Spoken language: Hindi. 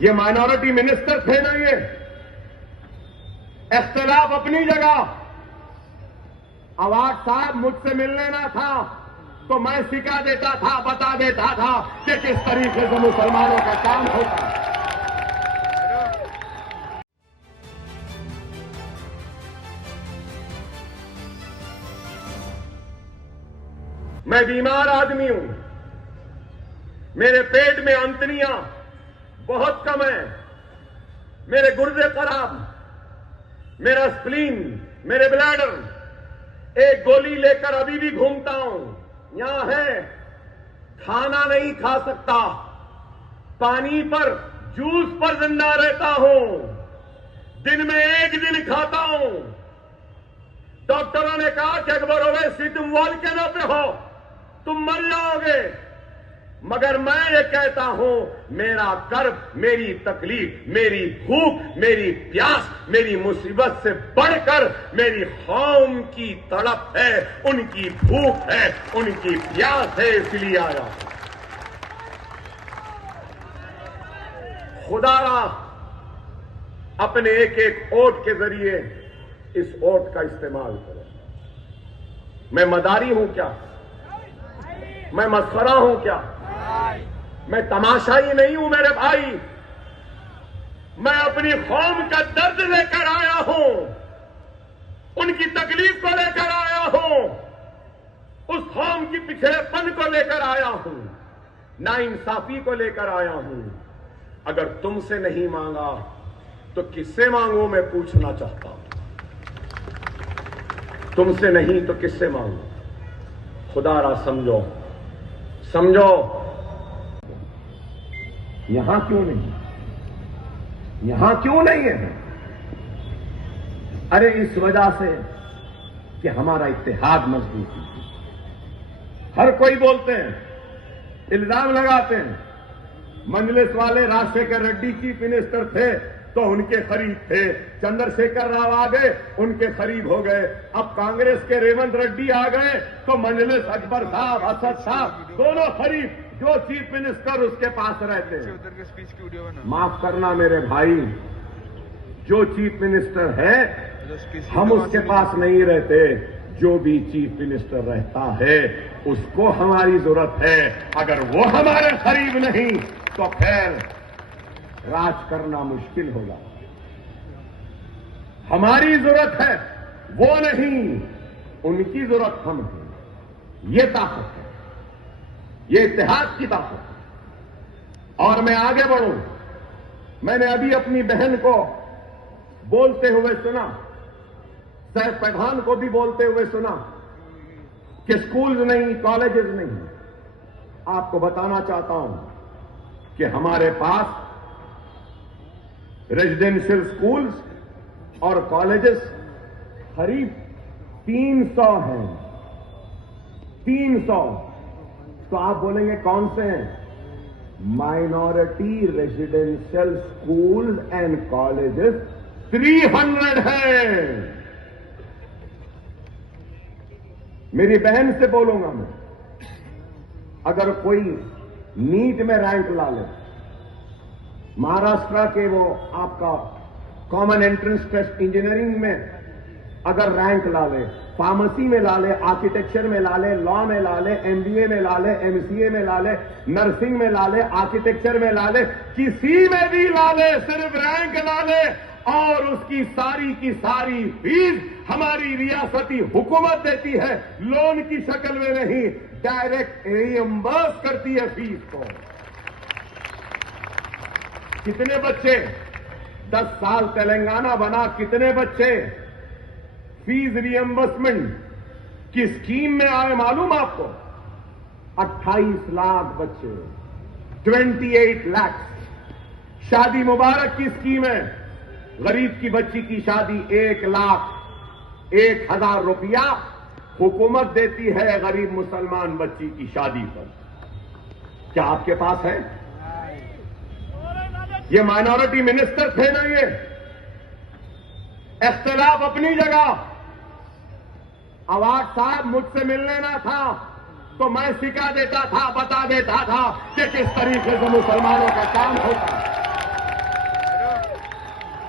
ये माइनॉरिटी मिनिस्टर थे ना, ये इख्तिलाफ अपनी जगह। अवार्ड साहब मुझसे मिलने ना था तो मैं सिखा देता था, बता देता था कि किस तरीके से मुसलमानों का काम होता है। मैं बीमार आदमी हूं, मेरे पेट में अंतड़ियां बहुत कम है, मेरे गुर्दे खराब, मेरा स्प्लीन, मेरे ब्लैडर, एक गोली लेकर अभी भी घूमता हूं। यहां है, खाना नहीं खा सकता, पानी पर, जूस पर जिंदा रहता हूं, दिन में एक दिन खाता हूं। डॉक्टरों ने कहा कि अकबर ओवैसी तुम वॉल्केनो पे हो, तुम मर जाओगे, मगर मैं ये कहता हूं मेरा कर्ब, मेरी तकलीफ, मेरी भूख, मेरी प्यास, मेरी मुसीबत से बढ़कर मेरी कौम की तड़प है, उनकी भूख है, उनकी प्यास है, इसलिए आया। खुदारा अपने एक एक वोट के जरिए इस वोट का इस्तेमाल करें। मैं मदारी हूं क्या? मैं मस्खरा हूं क्या? मैं तमाशाई नहीं हूं मेरे भाई। मैं अपनी कौम का दर्द लेकर आया हूं, उनकी तकलीफ को लेकर आया हूं, उस कौम की पिछड़ेपन को लेकर आया हूं, नाइंसाफी को लेकर आया हूं। अगर तुमसे नहीं मांगा तो किससे मांगू? मैं पूछना चाहता हूं। तुमसे नहीं तो किससे मांगू? खुदारा समझो, समझो। यहां क्यों नहीं? यहां क्यों नहीं है? अरे इस वजह से कि हमारा इत्तेहाद मजबूत है। हर कोई बोलते हैं, इल्जाम लगाते हैं, मजलिस वाले राजशेखर रेड्डी चीफ मिनिस्टर थे तो उनके करीब थे, चंद्रशेखर राव आ गए, उनके करीब हो गए। अब कांग्रेस के रेवंत रेड्डी आ गए तो मजलिस अकबर साहब, असद साहब दोनों करीब, जो चीफ मिनिस्टर उसके पास रहते हैं। माफ करना मेरे भाई, जो चीफ मिनिस्टर है हम उसके पास नहीं रहते, जो भी चीफ मिनिस्टर रहता है उसको हमारी जरूरत है। अगर वो हमारे करीब नहीं तो फिर राज करना मुश्किल होगा। हमारी जरूरत है, वो नहीं, उनकी जरूरत हम है। ये ताकत है, ये इत्तेहाद की ताकत है। और मैं आगे बढ़ूं, मैंने अभी अपनी बहन को बोलते हुए सुना, सैफ पठान को भी बोलते हुए सुना कि स्कूल नहीं, कॉलेजेस नहीं। आपको बताना चाहता हूं कि हमारे पास रेजिडेंशियल स्कूल्स और कॉलेजेस करीब 300 हैं। 300। तो आप बोलेंगे कौन से हैं? Minority residential schools and colleges 300 हैं। मेरी बहन से बोलूंगा मैं, अगर कोई नीट में रैंक ला ले, महाराष्ट्र के वो आपका कॉमन एंट्रेंस टेस्ट इंजीनियरिंग में अगर रैंक ला ले, फार्मेसी में ला ले, आर्किटेक्चर में ला ले, लॉ में ला ले, एमबीए में ला ले, एमसीए में ला ले, नर्सिंग में ला ले, आर्किटेक्चर में ला ले, किसी में भी ला ले, सिर्फ रैंक ला ले और उसकी सारी की सारी फीस हमारी रियासती हुकूमत देती है, लोन की शक्ल में नहीं, डायरेक्ट रिएम्बर्स करती है फीस को। कितने बच्चे 10 साल तेलंगाना बना, कितने बच्चे फीस रियम्बर्समेंट की स्कीम में आए मालूम आपको? 28 लाख बच्चे, 28 लाख। शादी मुबारक की स्कीम है, गरीब की बच्ची की शादी 1,01,000 रुपया हुकूमत देती है गरीब मुसलमान बच्ची की शादी पर। क्या आपके पास है? ये माइनॉरिटी मिनिस्टर थे ना, ये इख्तिलाफ अपनी जगह। अवाज साहब मुझसे मिलने ना था तो मैं सिखा देता था, बता देता था कि किस तरीके से मुसलमानों का काम होता है।